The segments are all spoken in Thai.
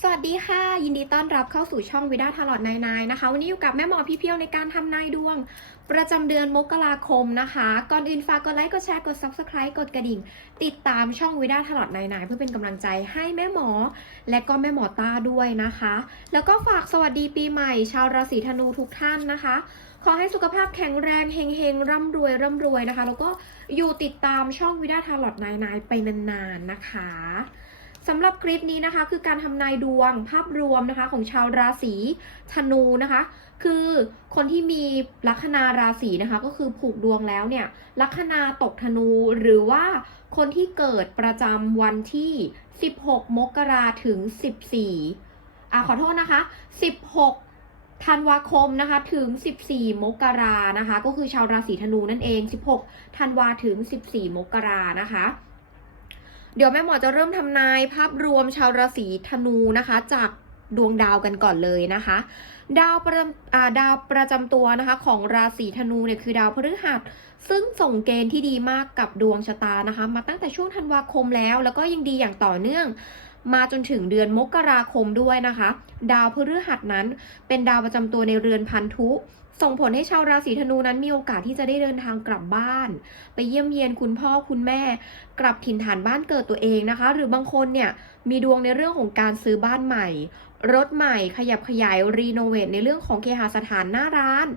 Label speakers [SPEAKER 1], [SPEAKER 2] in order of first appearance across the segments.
[SPEAKER 1] สวัสดีค่ะ ยินดีต้อนรับเข้าสู่ช่องวิดาทาร์ลอดนายนายนะคะ วันนี้อยู่กับแม่หมอพี่เพียวในการทำนายดวง ประจำเดือนมกราคมนะคะ ก่อนอื่นฝากกดไลค์กดแชร์กด subscribe กดกระดิ่ง ติดตามช่องวิดาทาร์ลอดนายนายเพื่อเป็นกำลังใจให้แม่หมอ และก็แม่หมอต้าด้วยนะคะ แล้วก็ฝากสวัสดีปีใหม่ ชาวราศีธนูทุกท่านนะคะ ขอให้สุขภาพแข็งแรงเฮงๆร่ำรวยร่ำรวยนะคะ แล้วก็อยู่ติดตามช่องวิดาทาร์ลอดนายนายไปนานๆนะคะ สำหรับคลิปนี้นะคะ คือการทำนายดวงภาพรวมนะคะ ของชาวราศีธนูนะคะ คือคนที่มีลัคนาราศีนะคะ ก็คือผูกดวงแล้วเนี่ยลัคนาตกธนูหรือว่าคนที่เกิดประจำวันที่ 16 มกราถึง 14อ่าขอโทษนะคะ 16ธันวาคมนะคะถึง 14 มกรานะคะ ก็คือชาวราศีธนูนั่นเอง 16 ธันวาถึง 14 มกรานะคะ เดี๋ยวแม่หมอจะเริ่มทำนายภาพรวมชาวราศีธนูนะคะ จากดวงดาวกันก่อนเลยนะคะ ดาวประจำอ่าดาวประจำตัวนะคะของราศีธนูเนี่ยคือดาวพฤหัส ซึ่งส่งเกณฑ์ที่ดีมากกับดวงชะตานะคะ มาตั้งแต่ช่วงธันวาคมแล้ว แล้วก็ยังดีอย่างต่อเนื่อง มาจนถึงเดือนมกราคมด้วยนะคะ ดาวพฤหัสนั้นเป็นดาวประจำตัวในเรือนพันธุ ส่งผลให้ชาวราศีธนูนั้นมีโอกาสที่จะได้เดินทางกลับบ้าน ไปเยี่ยมเยียนคุณพ่อคุณแม่ กลับถิ่นฐานบ้านเกิดตัวเองนะคะ หรือบางคนเนี่ยมีดวงในเรื่องของการซื้อบ้านใหม่ รถใหม่ขยับขยายรีโนเวทในเรื่องของเคหสถานหน้าร้าน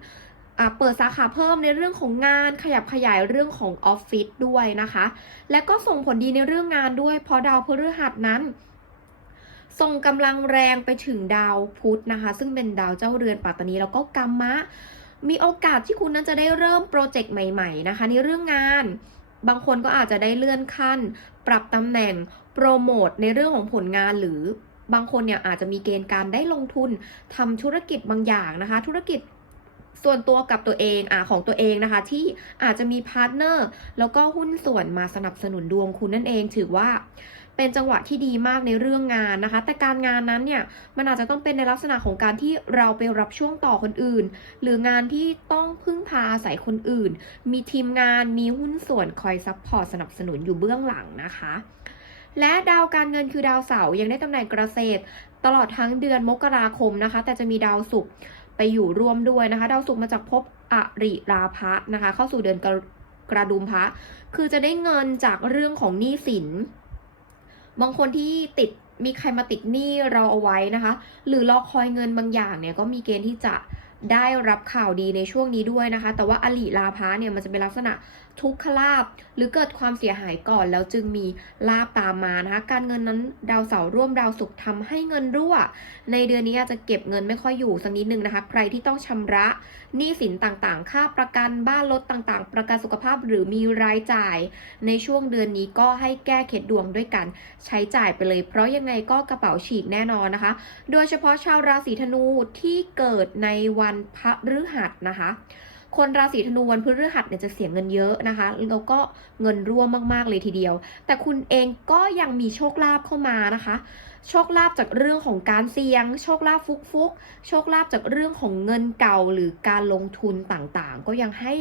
[SPEAKER 1] เปิดสาขาเพิ่มในเรื่องของงานขยับขยายเรื่องของออฟฟิศด้วยนะคะ และก็ส่งผลดีในเรื่องงานด้วยเพราะดาวพฤหัสนั้น ส่งกำลังแรงไปถึงดาวพุธนะคะ ซึ่งเป็นดาวเจ้าเรือนปัตตานีแล้วก็กัมมะ มีโอกาสที่คุณนั้นจะได้เริ่มโปรเจกต์ใหม่ๆนะคะในเรื่องงาน บางคนก็อาจจะได้เลื่อนขั้น ปรับตำแหน่งโปรโมทในเรื่องของผลงานหรือบางคนเนี่ยอาจจะมีเกณฑ์การได้ลงทุนทำธุรกิจบางอย่างนะคะ ธุรกิจส่วนตัวกับตัวเองอ่าของตัวเองนะคะ ที่อาจจะมีพาร์ทเนอร์แล้วก็หุ้นส่วนมาสนับสนุนดวงคุณนั่นเองถือว่า เป็นจังหวะที่ดีมากในเรื่องงานนะคะ แต่การงานนั้นเนี่ยมันอาจจะต้องเป็นในลักษณะของการที่เราไปรับช่วงต่อคนอื่น หรืองานที่ต้องพึ่งพาอาศัยคนอื่น มีทีมงานมีหุ้นส่วนคอยซัพพอร์ตสนับสนุนอยู่เบื้องหลังนะคะและดาวการเงินคือดาวเสาร์ยังได้ตำแหน่งเกษตร ตลอดทั้งเดือนมกราคมนะคะ แต่จะมีดาวศุกร์ไปอยู่ร่วมด้วยนะคะ ดาวศุกร์มาจากภพอริราพะนะคะ เข้าสู่เดือนกรกระดุมพระคือจะได้เงินจากเรื่องของหนี้สิน บางคนที่ติดมีใครมาติดหนี้เราเอาไว้นะคะ หรือรอคอยเงินบางอย่างเนี่ยก็มีเกณฑ์ที่จะได้รับข่าวดีในช่วงนี้ด้วยนะคะ แต่ว่าอลิลาพาเนี่ยมันจะเป็นลักษณะ ทุกขลาบหรือเกิดความเสียหายก่อนแล้วจึงมีลาบตามมานะคะ การเงินนั้นดาวเสาร์ร่วมดาวศุกร์ทำให้เงินรั่ว ในเดือนนี้อาจจะเก็บเงินไม่ค่อยอยู่สักนิดนึงนะคะ ใครที่ต้องชำระหนี้สินต่างๆ ค่าประกันบ้านรถต่างๆ ประกันสุขภาพหรือมีรายจ่าย ในช่วงเดือนนี้ก็ให้แก้เข็ดดวงด้วยกันใช้จ่ายไปเลย เพราะยังไงก็กระเป๋าฉีกแน่นอนนะคะ โดยเฉพาะชาวราศีธนูที่เกิดในวันพฤหัสนะคะ คนราศีธนูวันพฤหัสเนี่ยจะเสียเงินเยอะนะคะแล้วก็เงินร่วมมากๆเลยทีเดียว แต่คุณเองก็ยังมีโชคลาภเข้ามานะคะ โชคลาภจากเรื่องของการเสี่ยง โชคลาภฟุกๆโชคลาภจากเรื่องของเงินเก่าหรือการลงทุนต่างๆ ก็ยังให้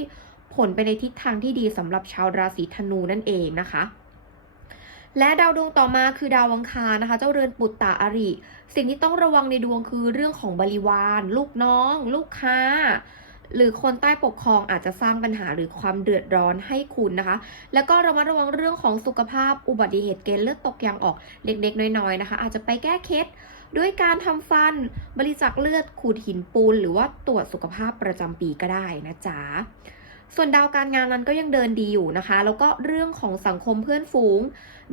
[SPEAKER 1] ผลไปในทิศทางที่ดีสำหรับชาวราศีธนูนั่นเองนะคะและดาวดวงต่อมาคือดาวอังคารนะคะ เจ้าเรือนปุตตะอริ สิ่งที่ต้องระวังในดวงคือเรื่องของบริวาร ลูกน้อง ลูกค้า หรือคนใต้ปกครองอาจจะสร้างปัญหาหรือความเดือดร้อนให้คุณนะคะ แล้วก็ระมัดระวังเรื่องของสุขภาพอุบัติเหตุเกณฑ์เลือดตกยางออกเล็กๆ น้อยๆนะคะ อาจจะไปแก้เคล็ดด้วยการทำฟันบริจาคเลือดขูดหินปูน หรือว่าตรวจสุขภาพประจำปีก็ได้นะจ๊ะ ส่วนดาวการงานนั้นก็ยังเดินดีอยู่นะคะ แล้วก็เรื่องของสังคมเพื่อนฝูง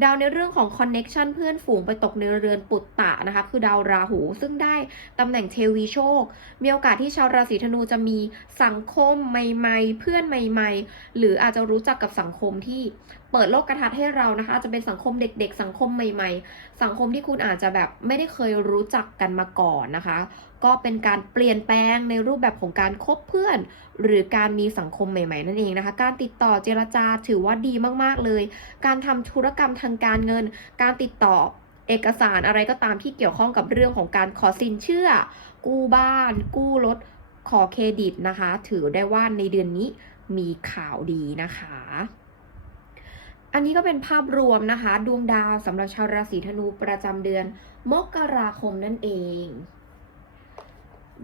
[SPEAKER 1] ดาวในเรื่องของคอนเน็ชันเพื่อนฝูงไปตกในเรือนปุตตะนะคะ คือดาวราหู ซึ่งได้ตำแหน่งเทวีโชค มีโอกาสที่ชาวราศีธนูจะมีสังคมใหม่ๆ เพื่อนใหม่ ๆ หรืออาจจะรู้จักกับสังคมที่เปิดโลกกระทัดให้เรานะคะอาจจะเป็นสังคมเด็ก ๆ สังคมใหม่ ๆ สังคมที่คุณอาจจะแบบไม่ได้เคยรู้จักกันมาก่อนนะคะ ก็เป็นการเปลี่ยนแปลงในรูปแบบของการคบเพื่อน หรือการมีสังคมใหม่ ๆ นั่นเองนะคะ การติดต่อเจรจาถือว่าดีมากๆเลย การทำธุรกรรมทางการเงิน การติดต่อเอกสารอะไรก็ตามที่เกี่ยวข้องกับเรื่องของการขอสินเชื่อ กู้บ้าน กู้รถขอเครดิตนะคะ ถือได้ว่าในเดือนนี้มีข่าวดีนะคะ อันนี้ก็เป็นภาพรวมนะคะ ดวงดาวสำหรับชาวราศีธนูประจำเดือน มกราคมนั่นเอง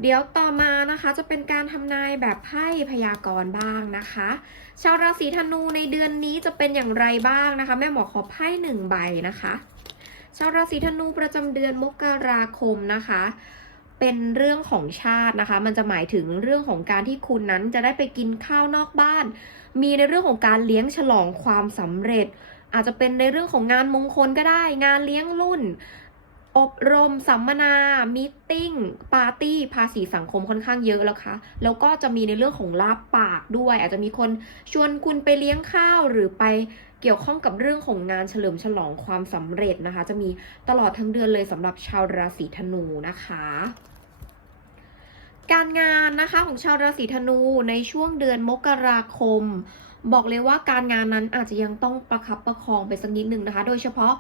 [SPEAKER 1] เดี๋ยวต่อมานะคะจะเป็นการทำนายแบบไพ่พยากรณ์บ้างนะคะ ชาวราศีธนูในเดือนนี้จะเป็นอย่างไรบ้างนะคะ แม่หมอขอไพ่หนึ่งใบนะคะ ชาวราศีธนูประจำเดือนมกราคมนะคะ เป็นเรื่องของชาตินะคะ มันจะหมายถึงเรื่องของการที่คุณนั้นจะได้ไปกินข้าวนอกบ้าน มีในเรื่องของการเลี้ยงฉลองความสำเร็จ อาจจะเป็นในเรื่องของงานมงคลก็ได้ งานเลี้ยงรุ่น อบรม สัมมนามีตติ้งปาร์ตี้ ภาษีสังคมค่อนข้างเยอะแล้วค่ะแล้วก็จะมีในเรื่องของลาบปากด้วย อาจจะมีคนชวนคุณไปเลี้ยงข้าวหรือไปเกี่ยวข้องกับเรื่องของงานเฉลิมฉลองความสำเร็จนะคะ จะมีตลอดทั้งเดือนเลยสำหรับชาวราศีธนูนะคะการงานนะคะของชาวราศีธนูในช่วงเดือนมกราคม บอกเลยว่าการงานนั้นอาจจะยังต้องประคับประคองไปสักนิดหนึ่งนะคะ โดยเฉพาะ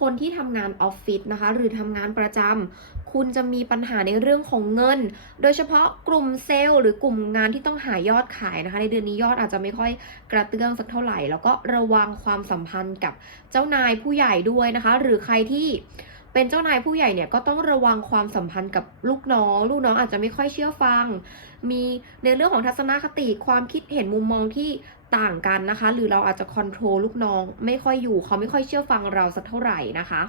[SPEAKER 1] คนที่ทำงานออฟฟิศนะคะ หรือทำงานประจำคุณจะมีปัญหาในเรื่องของเงิน โดยเฉพาะกลุ่มเซลล์หรือกลุ่มงานที่ต้องหายอดขายนะคะ ในเดือนนี้ยอดอาจจะไม่ค่อยกระเตื้องสักเท่าไหร่ แล้วก็ระวังความสัมพันธ์กับเจ้านายผู้ใหญ่ด้วยนะคะ หรือใครที่เป็นเจ้านายผู้ใหญ่เนี่ยก็ต้องระวังความสัมพันธ์กับลูกน้อง ลูกน้องอาจจะไม่ค่อยเชื่อฟัง มีในเรื่องของทัศนคติความคิดเห็นมุมมองที่ ต่างกันนะคะ หรือเราอาจจะคอนโทรลลูกน้อง ไม่ค่อยอยู่เขาไม่ค่อยเชื่อฟังเราสักเท่าไหร่นะคะ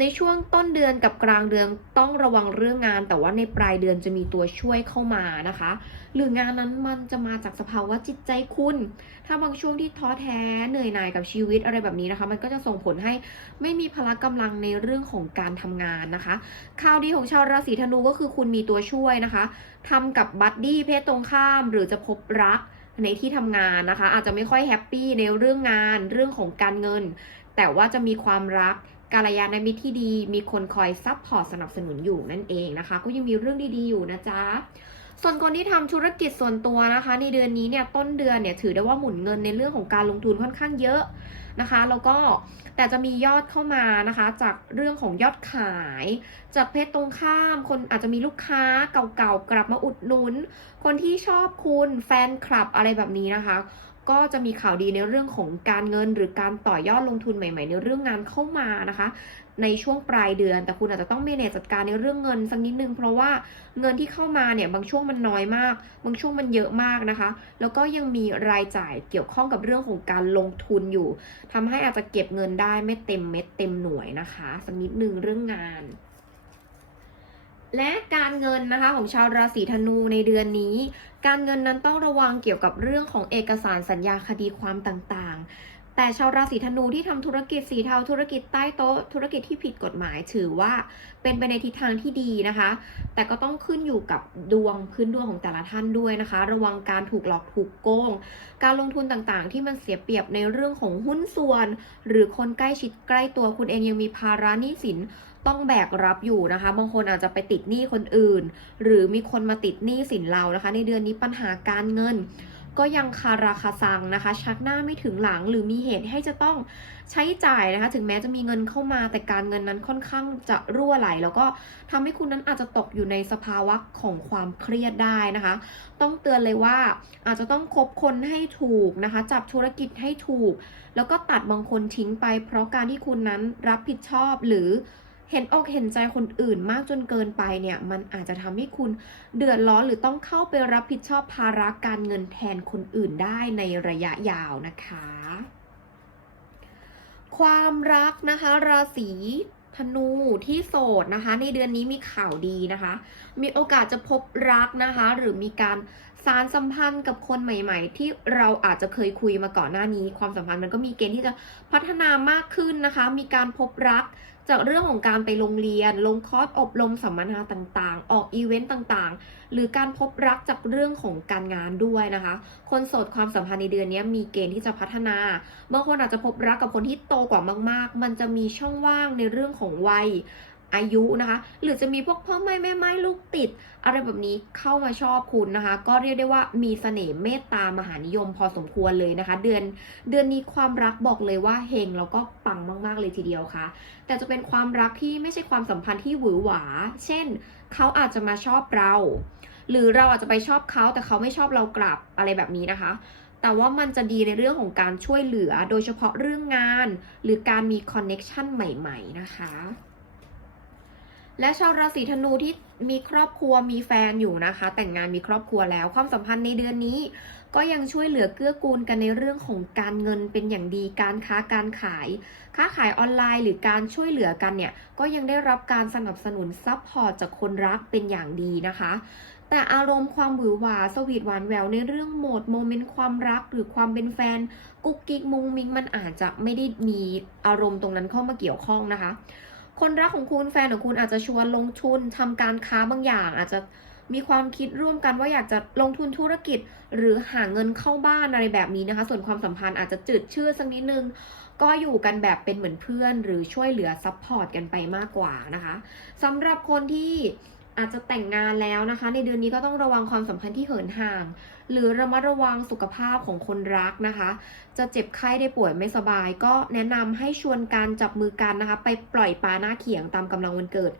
[SPEAKER 1] ในช่วงต้นเดือนกับกลางเดือนต้องระวังเรื่องงาน แต่ว่าในปลายเดือนจะมีตัวช่วยเข้ามานะคะ หรืองานนั้นมันจะมาจากสภาวะจิตใจคุณ ถ้าบางช่วงที่ท้อแท้เหนื่อยหน่ายกับชีวิตอะไรแบบนี้นะคะ มันก็จะส่งผลให้ไม่มีพละกำลังในเรื่องของการทำงานนะคะ ข่าวดีของชาวราศีธนูก็คือคุณมีตัวช่วยนะคะทำกับบัดดี้เพศตรงข้ามหรือจะพบรัก ในที่ทำงานนะคะ อาจจะไม่ค่อยแฮปปี้ในเรื่องงานเรื่องของการเงิน แต่ว่าจะมีความรักกาลยานมิตรที่ดี มีคนคอยซับพอร์ตสนับสนุนอยู่นั่นเองนะคะ ก็ยังมีเรื่องดีๆอยู่นะจ๊ะส่วนคนที่ทำธุรกิจส่วนตัวนะคะ ในเดือนนี้เนี่ยต้นเดือนเนี่ยถือได้ว่าหมุนเงินในเรื่องของการลงทุนค่อนข้างเยอะ นะคะ แล้วก็แต่จะมียอดเข้ามานะคะ จากเรื่องของยอดขาย จากเพศตรงข้าม คนอาจจะมีลูกค้าเก่าๆกลับมาอุดหนุน คนที่ชอบคุณแฟนคลับอะไรแบบนี้นะคะ ก็จะมีข่าวดีในเรื่องของการเงินหรือการต่อยอดลงทุนใหม่ ๆ ในเรื่องงานเข้ามานะคะ ในช่วงปลายเดือน แต่คุณอาจจะต้องเมเนจจัดการในเรื่องเงินสักนิดนึง เพราะว่าเงินที่เข้ามาเนี่ยบางช่วงมันน้อยมาก บางช่วงมันเยอะมากนะคะ แล้วก็ยังมีรายจ่ายเกี่ยวข้องกับเรื่องของการลงทุนอยู่ทำให้อาจจะเก็บเงินได้ไม่เต็มเม็ดเต็มหน่วยนะคะสักนิดนึงเรื่องงาน และการเงินนะคะของชาวราศีธนูในเดือนนี้ การเงินนั้นต้องระวังเกี่ยวกับเรื่องของเอกสารสัญญาคดีความต่างๆ แต่ชาวราศีธนูที่ทำธุรกิจสีเทาธุรกิจใต้โต๊ะ ธุรกิจที่ผิดกฎหมายถือว่าเป็นไปในทิศทางที่ดีนะคะ แต่ก็ต้องขึ้นอยู่กับดวงพื้นดวงของแต่ละท่านด้วยนะคะ ระวังการถูกหลอกถูกโกง การลงทุนต่างๆ ที่มันเสียเปรียบในเรื่องของหุ้นส่วน หรือคนใกล้ชิดใกล้ตัวคุณเองยังมีภาระหนี้สินต้องแบกรับอยู่นะคะ บางคนอาจจะไปติดหนี้คนอื่น หรือมีคนมาติดหนี้สินเรานะคะ ในเดือนนี้ปัญหาการเงิน ก็ยังคาราคาซังนะคะ ชักหน้าไม่ถึงหลังหรือมีเหตุให้จะต้องใช้จ่ายนะคะ ถึงแม้จะมีเงินเข้ามาแต่การเงินนั้นค่อนข้างจะรั่วไหล แล้วก็ทำให้คุณนั้นอาจจะตกอยู่ในสภาวะของความเครียดได้นะคะ ต้องเตือนเลยว่าอาจจะต้องคบคนให้ถูกนะคะ จับธุรกิจให้ถูก แล้วก็ตัดบางคนทิ้งไป เพราะการที่คุณนั้นรับผิดชอบหรือ เห็นอกเห็นใจคนอื่นมากจนเกินไปเนี่ยมันอาจจะทำให้คุณเดือดร้อนหรือต้องเข้าไปรับผิดชอบภาระการเงินแทนคนอื่นได้ในระยะยาวนะคะ ความรักนะคะราศีธนูที่โสดนะคะ ในเดือนนี้มีข่าวดีนะคะ มีโอกาสจะพบรักนะคะ หรือมีการสารสัมพันธ์กับคนใหม่ ๆ ที่เราอาจจะเคยคุยมาก่อนหน้านี้ ความสัมพันธ์มันก็มีเกณฑ์ที่จะพัฒนามากขึ้นนะคะ มีการพบรัก จากเรื่องของการไปโรงเรียน ลงคอร์สอบรมสัมมนาต่างๆ ออกอีเวนต์ต่างๆ หรือการพบรักจากเรื่องของการงานด้วยนะคะ คนโสดความสัมพันธ์ในเดือนนี้มีเกณฑ์ที่จะพัฒนา บางคนอาจจะพบรักกับคนที่โตกว่ามาก ๆ มันจะมีช่องว่างในเรื่องของวัย อายุนะคะ หรือจะมีพวกพ่อไม่แม่ไม้ลูกติด อะไรแบบนี้เข้ามาชอบคุณนะคะ ก็เรียกได้ว่ามีเสน่ห์เมตตามหานิยมพอสมควรเลยนะคะ เดือนเดือนนี้ความรักบอกเลยว่าเฮงแล้วก็ปังมากๆเลยทีเดียวค่ะ แต่จะเป็นความรักที่ไม่ใช่ความสัมพันธ์ที่หวือหวา เช่น เขาอาจจะมาชอบเรา หรือเราอาจจะไปชอบเขาแต่เขาไม่ชอบเรากลับอะไรแบบนี้นะคะแต่ว่ามันจะดีในเรื่องของการช่วยเหลือ โดยเฉพาะเรื่องงาน หรือการมีคอนเน็ชันใหม่ ๆ นะคะ และชาวราศีธนูที่มีครอบครัวมีแฟนอยู่นะคะ แต่งงานมีครอบครัวแล้วความสัมพันธ์ในเดือนนี้ ก็ยังช่วยเหลือเกื้อกูลกันในเรื่องของการเงินเป็นอย่างดีการค้าการขาย ค้าขายออนไลน์หรือการช่วยเหลือกันเนี่ยก็ยังได้รับการสนับสนุนซัพพอร์ตจากคนรักเป็นอย่างดีนะคะ แต่อารมณ์ความหวือหวาสวีทหวานแหววในเรื่องโหมดโมเมนต์ความรักหรือความเป็นแฟน กุ๊กกิ๊กมุงมิงมันอาจจะไม่ได้มีอารมณ์ตรงนั้นเข้ามาเกี่ยวข้องนะคะ คนรักของคุณแฟนของคุณอาจจะชวนลงทุนทำการค้าบางอย่าง อาจจะมีความคิดร่วมกันว่าอยากจะลงทุนธุรกิจ หรือหาเงินเข้าบ้านอะไรแบบนี้นะคะ ส่วนความสัมพันธ์อาจจะจืดชืดสักนิดนึง ก็อยู่กันแบบเป็นเหมือนเพื่อน หรือช่วยเหลือซัพพอร์ตกันไปมากกว่านะคะสำหรับคนที่ อาจจะแต่งงานแล้วนะคะ ในเดือนนี้ก็ต้องระวังความสัมพันธ์ที่เหินห่าง หรือระมัดระวังสุขภาพของคนรักนะคะ จะเจ็บไข้ได้ป่วยไม่สบาย ก็แนะนำให้ชวนการจับมือกันนะคะ ไปปล่อยปลาหน้าเขียงตามกำลังวันเกิด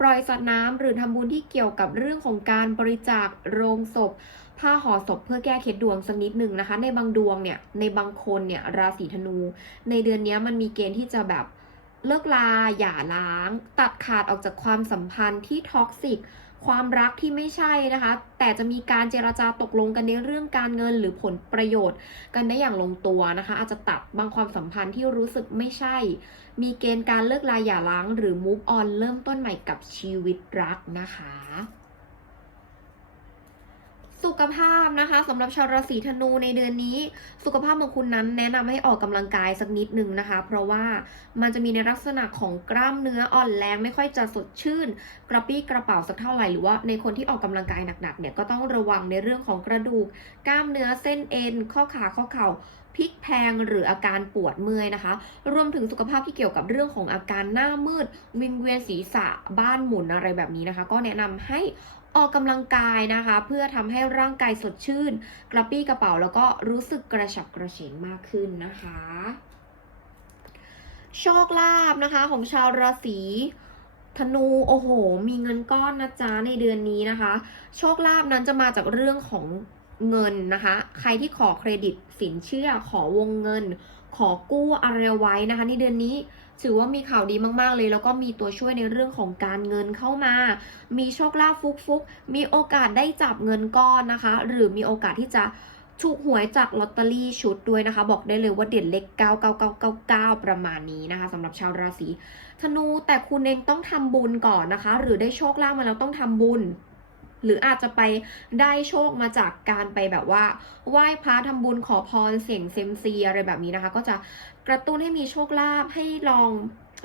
[SPEAKER 1] ปล่อยสัตว์น้ำหรือทำบุญที่เกี่ยวกับเรื่องของการบริจาคโรงศพผ้าห่อศพเพื่อแก้เคล็ดดวงสักนิดหนึ่งนะคะ ในบางดวงเนี่ยในบางคนเนี่ยราศีธนู ในเดือนนี้มันมีเกณฑ์ที่จะแบบ เลิกลาอย่าล้าง ตัดขาดออกจากความสัมพันธ์ที่ท็อกซิกความรักที่ไม่ใช่นะคะ แต่จะมีการเจราจาตกลงกันในเรื่องการเงินหรือผลประโยชน์ กันได้อย่างลงตัวนะคะ อาจจะตัดบางความสัมพันธ์ที่รู้สึกไม่ใช่ มีเกณฑ์การเลิกลาอย่าล้าง หรือ move on เริ่มต้นใหม่กับชีวิตรักนะคะ สุขภาพนะคะสำหรับชาวราศีธนูในเดือนนี้ สุขภาพของคุณนั้นแนะนำให้ออกกำลังกายสักนิดหนึ่งนะคะ เพราะว่ามันจะมีในลักษณะของกล้ามเนื้ออ่อนแรงไม่ค่อยจะสดชื่น กระปี้กระเป๋าสักเท่าไหร่หรือว่าในคนที่ออกกำลังกายหนักๆเนี่ยก็ต้องระวังในเรื่องของกระดูก กล้ามเนื้อเส้นเอ็น ข้อขาข้อเข่าพลิกแพงหรืออาการปวดเมื่อยนะคะ รวมถึงสุขภาพที่เกี่ยวกับเรื่องของอาการหน้ามืด วิงเวียนศีรษะบ้านหมุนอะไรแบบนี้นะคะ ก็แนะนำให้ ออกกำลังกายนะคะ เพื่อทำให้ร่างกายสดชื่น กระปี้กระเป๋าแล้วก็รู้สึกกระฉับกระเฉงมากขึ้นนะคะ โชคลาภนะคะของชาวราศีธนูโอ้โห มีเงินก้อนนะจ๊ะในเดือนนี้นะคะ โชคลาภนั้นจะมาจากเรื่องของเงินนะคะ ใครที่ขอเครดิตสินเชื่อขอวงเงิน ขอกู้อะไรไว้นะคะ ในเดือนนี้ ถือว่ามีข่าวดีมากๆเลย แล้วก็มีตัวช่วยในเรื่องของการเงินเข้ามา มีโชคลาภฟุกๆ มีโอกาสได้จับเงินก้อนนะคะ หรือมีโอกาสที่จะถูกหวยจากลอตเตอรี่ชุดด้วยนะคะ บอกได้เลยว่าเด่นเลข99999 ประมาณนี้นะคะสำหรับชาวราศีธนูแต่คุณเองต้องทำบุญก่อนนะคะ หรือได้โชคลาภมาแล้วต้องทำบุญ หรืออาจจะไปได้โชคมาจากการไปแบบว่าไหว้พระทำบุญขอพรเสี่ยงเซมซีอะไรแบบนี้นะคะ ก็จะกระตุ้นให้มีโชคลาภให้ลอง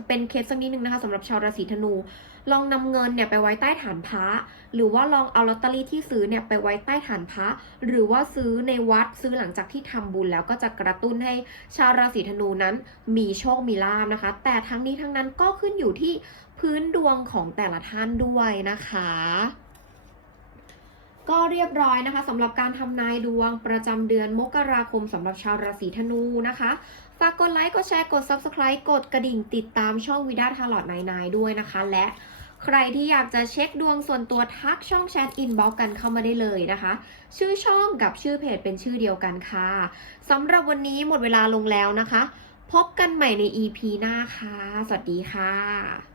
[SPEAKER 1] เป็นเคสสักนิดนึงนะคะสำหรับชาวราศีธนู ลองนำเงินเนี่ยไปไว้ใต้ฐานพระหรือว่าลองเอาลอตเตอรี่ที่ซื้อเนี่ยไปไว้ใต้ฐานพระหรือว่าซื้อในวัดซื้อหลังจากที่ทำบุญแล้วก็จะกระตุ้นให้ชาวราศีธนูนั้น มีโชคมีลาภนะคะ แต่ทั้งนี้ทั้งนั้นก็ขึ้นอยู่ที่พื้นดวงของแต่ละท่านด้วยนะคะ ก็เรียบร้อยนะคะสำหรับการทำนายดวงประจำเดือนมกราคมสำหรับชาวราศีธนูนะคะ ฝากกดไลค์ กดแชร์ กด Subscribe กดกระดิ่งติดตามช่องวิดาทาร์ลอดนายนายด้วยนะคะ และใครที่อยากจะเช็คดวงส่วนตัวทักช่องแชทอินบ็อกกันเข้ามาได้เลยนะคะ ชื่อช่องกับชื่อเพจเป็นชื่อเดียวกันค่ะสำหรับวันนี้หมดเวลาลงแล้วนะคะ พบกันใหม่ใน EP หน้าค่ะ สวัสดีค่ะ